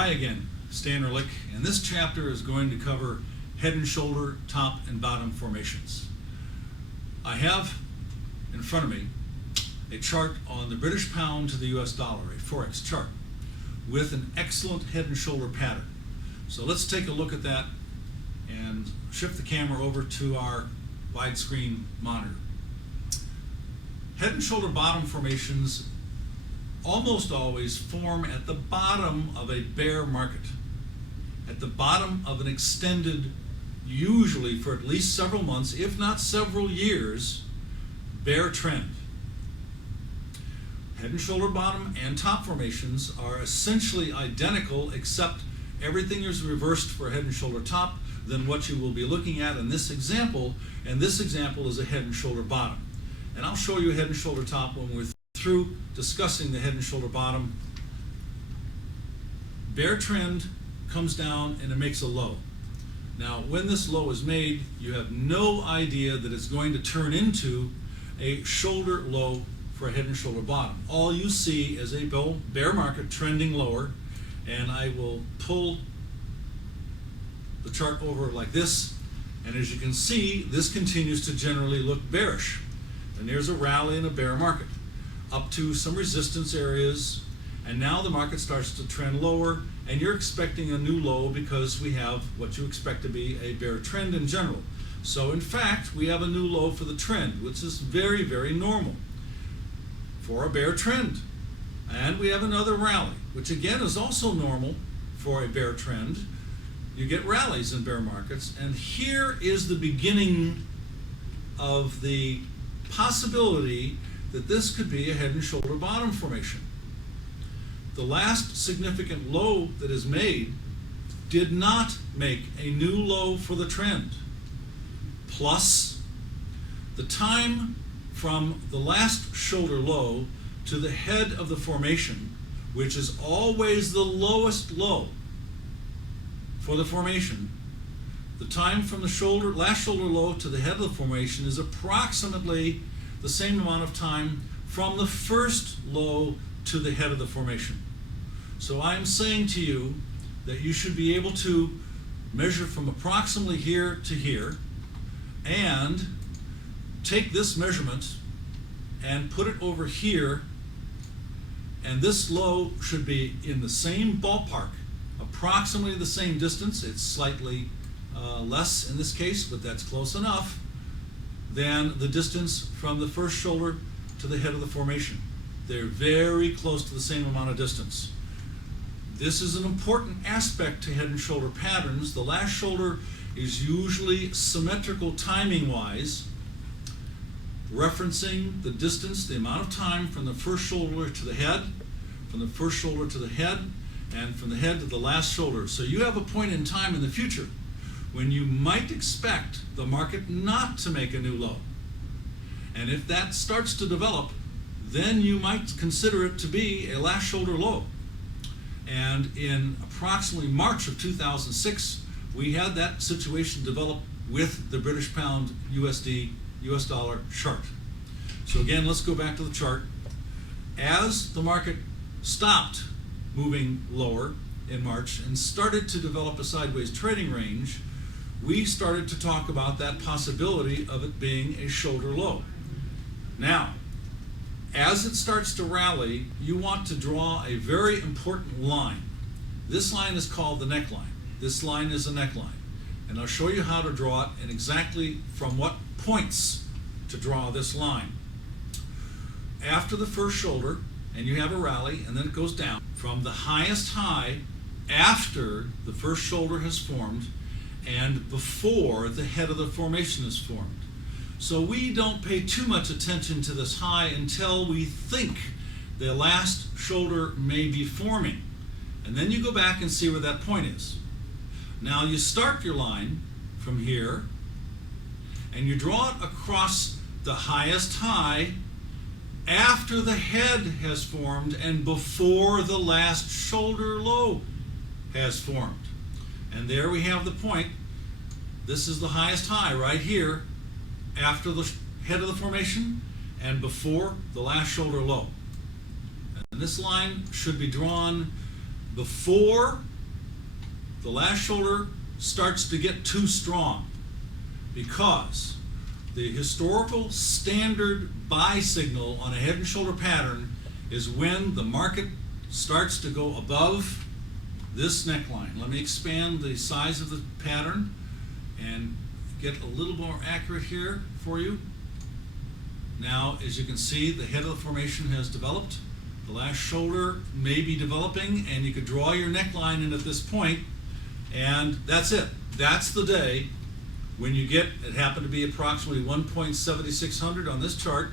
Hi again, Stan Ehrlich, and this chapter is going to cover head and shoulder, top and bottom formations. I have in front of me a chart on the British pound to the US dollar, a Forex chart, with an excellent head and shoulder pattern. So let's take a look at that and shift the camera over to our widescreen monitor. Head and shoulder bottom formations almost always form at the bottom of a bear market, at the bottom of an extended, usually for at least several months, if not several years, bear trend. Head and shoulder bottom and top formations are essentially identical, except everything is reversed for head and shoulder top than what you will be looking at in this example, and this example is a head and shoulder bottom. And I'll show you head and shoulder top when we're through discussing the head and shoulder bottom. Bear trend comes down and it makes a low. Now, when this low is made, you have no idea that it's going to turn into a shoulder low for a head and shoulder bottom. All you see is a bear market trending lower, and I will pull the chart over like this, and as you can see, this continues to generally look bearish. And there's a rally in a bear market up to some resistance areas, and now the market starts to trend lower, and you're expecting a new low because we have what you expect to be a bear trend in general. So in fact, we have a new low for the trend, which is very, very normal for a bear trend. And we have another rally, which again is also normal for a bear trend. You get rallies in bear markets, and here is the beginning of the possibility that this could be a head and shoulder bottom formation. The last significant low that is made did not make a new low for the trend. Plus, the time from the last shoulder low to the head of the formation, which is always the lowest low for the formation, the time from the last shoulder low to the head of the formation is approximately the same amount of time from the first low to the head of the formation. So I'm saying to you that you should be able to measure from approximately here to here and take this measurement and put it over here, and this low should be in the same ballpark, approximately the same distance. It's slightly less in this case, but that's close enough, than the distance from the first shoulder to the head of the formation. They're very close to the same amount of distance. This is an important aspect to head and shoulder patterns. The last shoulder is usually symmetrical timing-wise, referencing the distance, the amount of time from the first shoulder to the head, from the first shoulder to the head, and from the head to the last shoulder. So you have a point in time in the future when you might expect the market not to make a new low. And if that starts to develop, then you might consider it to be a last shoulder low. And in approximately March of 2006, we had that situation develop with the British pound USD US dollar chart. So again, let's go back to the chart. As the market stopped moving lower in March and started to develop a sideways trading range, we started to talk about that possibility of it being a shoulder low. Now, as it starts to rally, you want to draw a very important line. This line is called the neckline. This line is a neckline. And I'll show you how to draw it and exactly from what points to draw this line. After the first shoulder, and you have a rally, and then it goes down from the highest high after the first shoulder has formed and before the head of the formation is formed. So we don't pay too much attention to this high until we think the last shoulder may be forming. And then you go back and see where that point is. Now you start your line from here, and you draw it across the highest high after the head has formed and before the last shoulder low has formed. And there we have the point. This is the highest high right here after the head of the formation and before the last shoulder low. And this line should be drawn before the last shoulder starts to get too strong, because the historical standard buy signal on a head and shoulder pattern is when the market starts to go above this neckline. Let me expand the size of the pattern and get a little more accurate here for you. Now, as you can see, the head of the formation has developed. The last shoulder may be developing, and you could draw your neckline in at this point, and that's it. That's the day when you get, it happened to be approximately 1.7600 on this chart,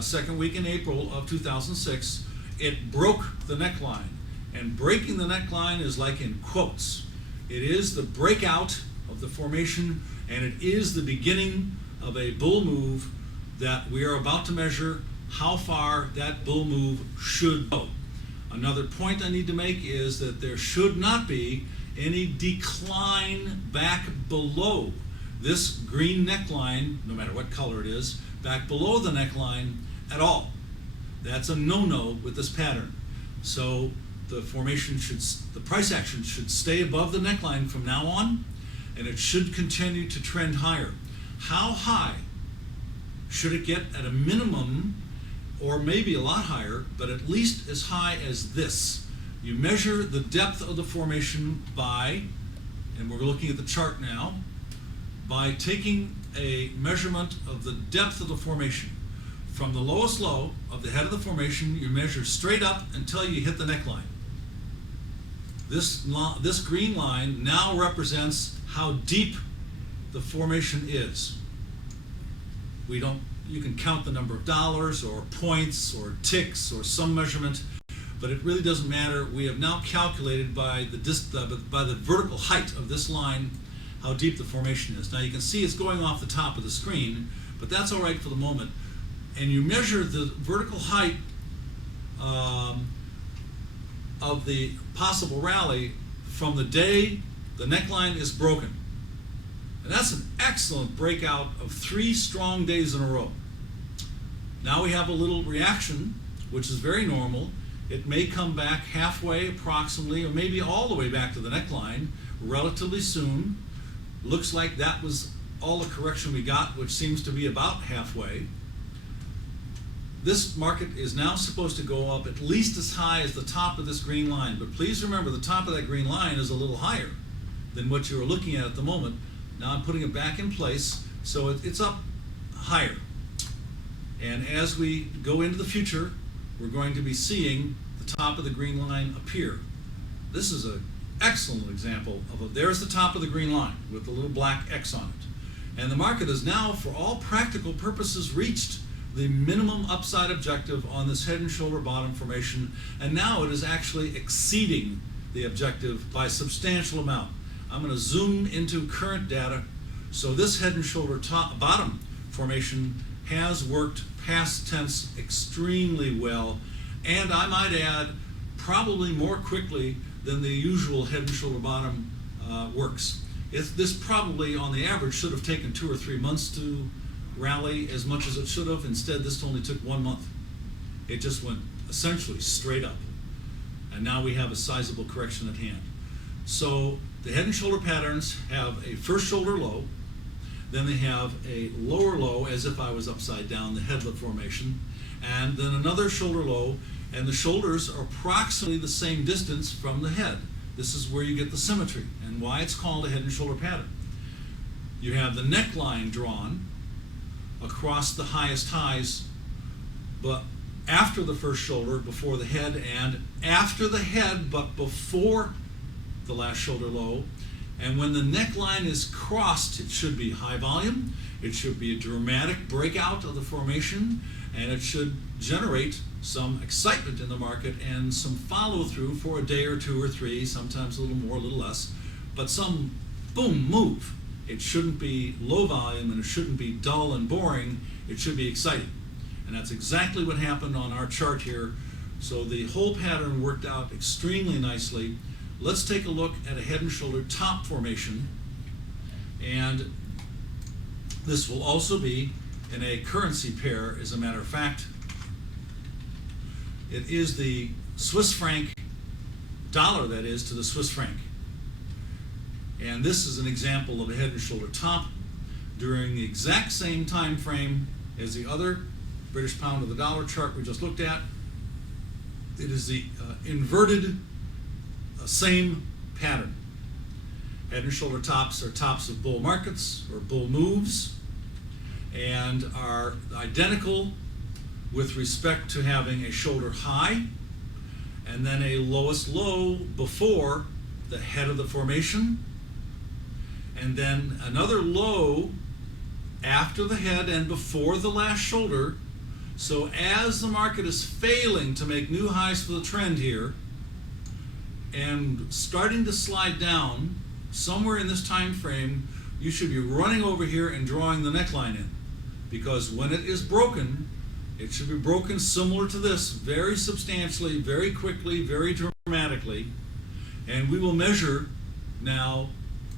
second week in April of 2006, it broke the neckline. And breaking the neckline is like in quotes. It is the breakout of the formation, and it is the beginning of a bull move that we are about to measure how far that bull move should go. Another point I need to make is that there should not be any decline back below this green neckline, no matter what color it is, back below the neckline at all. That's a no-no with this pattern. So the formation should, the price action should stay above the neckline from now on, and it should continue to trend higher. How high should it get? At a minimum, or maybe a lot higher, but at least as high as this. You measure the depth of the formation by, and we're looking at the chart now, by taking a measurement of the depth of the formation. From the lowest low of the head of the formation, you measure straight up until you hit the neckline. This green line now represents how deep the formation is. You can count the number of dollars or points or ticks or some measurement, but it really doesn't matter. We have now calculated by the vertical height of this line how deep the formation is. Now you can see it's going off the top of the screen, but that's all right for the moment. And you measure the vertical height of the possible rally from the day the neckline is broken. And that's an excellent breakout of 3 strong days in a row. Now we have a little reaction, which is very normal. It may come back halfway approximately, or maybe all the way back to the neckline relatively soon. Looks like that was all the correction we got, which seems to be about halfway. This market is now supposed to go up at least as high as the top of this green line. But please remember, the top of that green line is a little higher than what you are looking at the moment. Now I'm putting it back in place, so it's up higher. And as we go into the future, we're going to be seeing the top of the green line appear. This is an excellent example of there's the top of the green line with the little black X on it. And the market has now, for all practical purposes, reached the minimum upside objective on this head and shoulder bottom formation, and now it is actually exceeding the objective by a substantial amount. I'm going to zoom into current data. So this head and shoulder bottom formation has worked past tense extremely well, and I might add, probably more quickly than the usual head and shoulder bottom works. This probably, on the average, should have taken 2 or 3 months to rally as much as it should have. Instead, this only took 1 month. It just went essentially straight up. And now we have a sizable correction at hand. So the head and shoulder patterns have a first shoulder low, then they have a lower low, as if I was upside down, the headlet formation, and then another shoulder low, and the shoulders are approximately the same distance from the head. This is where you get the symmetry and why it's called a head and shoulder pattern. You have the neckline drawn across the highest highs, but after the first shoulder, before the head, and after the head, but before the last shoulder low. And when the neckline is crossed, it should be high volume, it should be a dramatic breakout of the formation, and it should generate some excitement in the market and some follow through for a day or 2 or 3, sometimes a little more, a little less, but some boom move. It shouldn't be low volume, and it shouldn't be dull and boring. It should be exciting. And that's exactly what happened on our chart here. So the whole pattern worked out extremely nicely. Let's take a look at a head and shoulder top formation. And this will also be in a currency pair, as a matter of fact. It is the Swiss franc dollar, that is, to the Swiss franc. And this is an example of a head and shoulder top during the exact same time frame as the other British pound to the dollar chart we just looked at. It is the inverted same pattern. Head and shoulder tops are tops of bull markets or bull moves and are identical with respect to having a shoulder high and then a lowest low before the head of the formation, and then another low after the head and before the last shoulder. So as the market is failing to make new highs for the trend here and starting to slide down somewhere in this time frame, you should be running over here and drawing the neckline in, because when it is broken, it should be broken similar to this, very substantially, very quickly, very dramatically, and we will measure now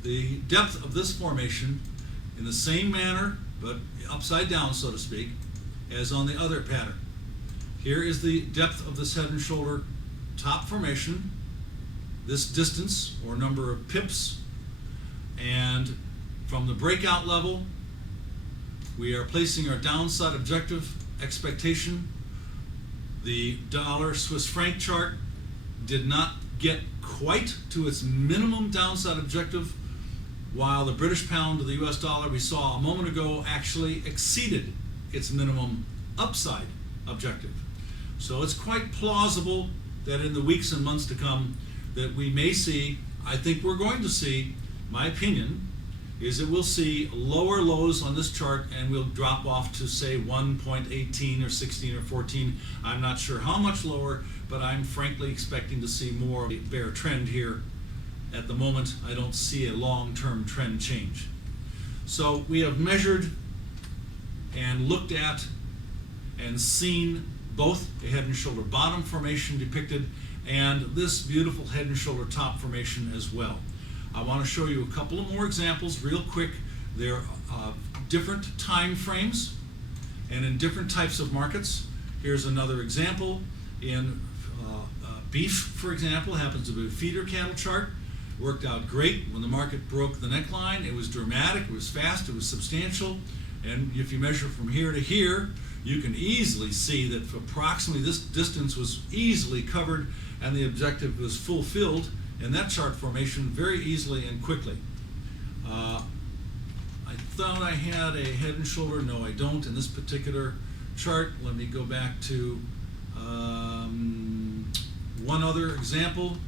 the depth of this formation in the same manner, but upside down, so to speak, as on the other pattern. Here is the depth of this head and shoulder top formation, this distance or number of pips, and from the breakout level, we are placing our downside objective expectation. The dollar Swiss franc chart did not get quite to its minimum downside objective, while the British pound to the US dollar we saw a moment ago actually exceeded its minimum upside objective. So it's quite plausible that in the weeks and months to come that we may see, I think we're going to see, my opinion is that we'll see lower lows on this chart and we'll drop off to say 1.18 or 16 or 14. I'm not sure how much lower, but I'm frankly expecting to see more of a bear trend here. At the moment, I don't see a long-term trend change. So we have measured and looked at and seen both a head and shoulder bottom formation depicted and this beautiful head and shoulder top formation as well. I want to show you a couple of more examples real quick. They're different time frames and in different types of markets. Here's another example in beef, for example, happens to be a feeder cattle chart. Worked out great when the market broke the neckline. It was dramatic, it was fast, it was substantial, and if you measure from here to here, you can easily see that approximately this distance was easily covered and the objective was fulfilled in that chart formation very easily and quickly. I thought I had a head and shoulder. No, I don't in this particular chart. Let me go back to one other example.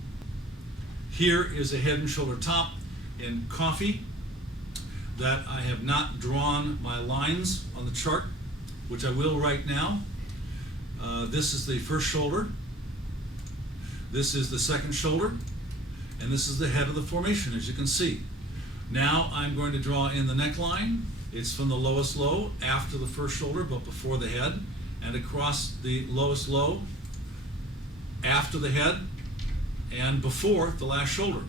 Here is a head and shoulder top in coffee that I have not drawn my lines on the chart, which I will right now. This is the first shoulder. This is the second shoulder. And this is the head of the formation, as you can see. Now I'm going to draw in the neckline. It's from the lowest low after the first shoulder, but before the head, and across the lowest low after the head and before the last shoulder.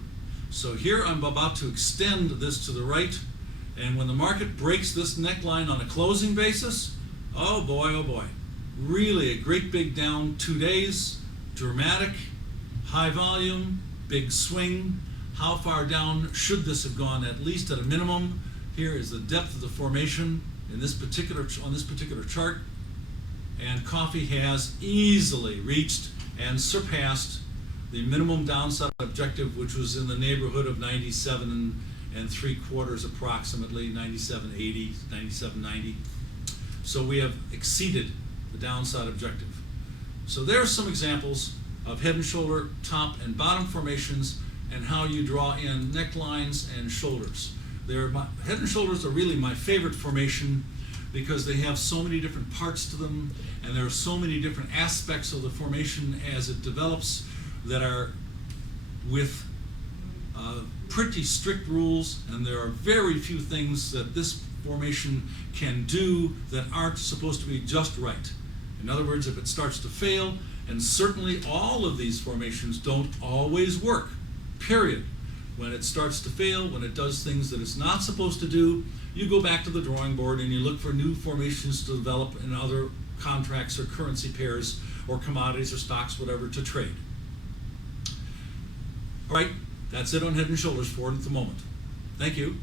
So here I'm about to extend this to the right, and when the market breaks this neckline on a closing basis, oh boy, really a great big down 2 days, dramatic, high volume, big swing. How far down should this have gone? At least at a minimum. Here is the depth of the formation in this particular on this particular chart, and coffee has easily reached and surpassed the minimum downside objective, which was in the neighborhood of 97 3/4 approximately, 97.80, 97.90. So we have exceeded the downside objective. So there are some examples of head and shoulder top and bottom formations and how you draw in necklines and shoulders. Head and shoulders are really my favorite formation because they have so many different parts to them and there are so many different aspects of the formation as it develops that are with pretty strict rules, and there are very few things that this formation can do that aren't supposed to be just right. In other words, if it starts to fail, and certainly all of these formations don't always work, period. When it starts to fail, when it does things that it's not supposed to do, you go back to the drawing board and you look for new formations to develop in other contracts or currency pairs or commodities or stocks, whatever, to trade. All right, That's it on Head and Shoulders for it at the moment. Thank you.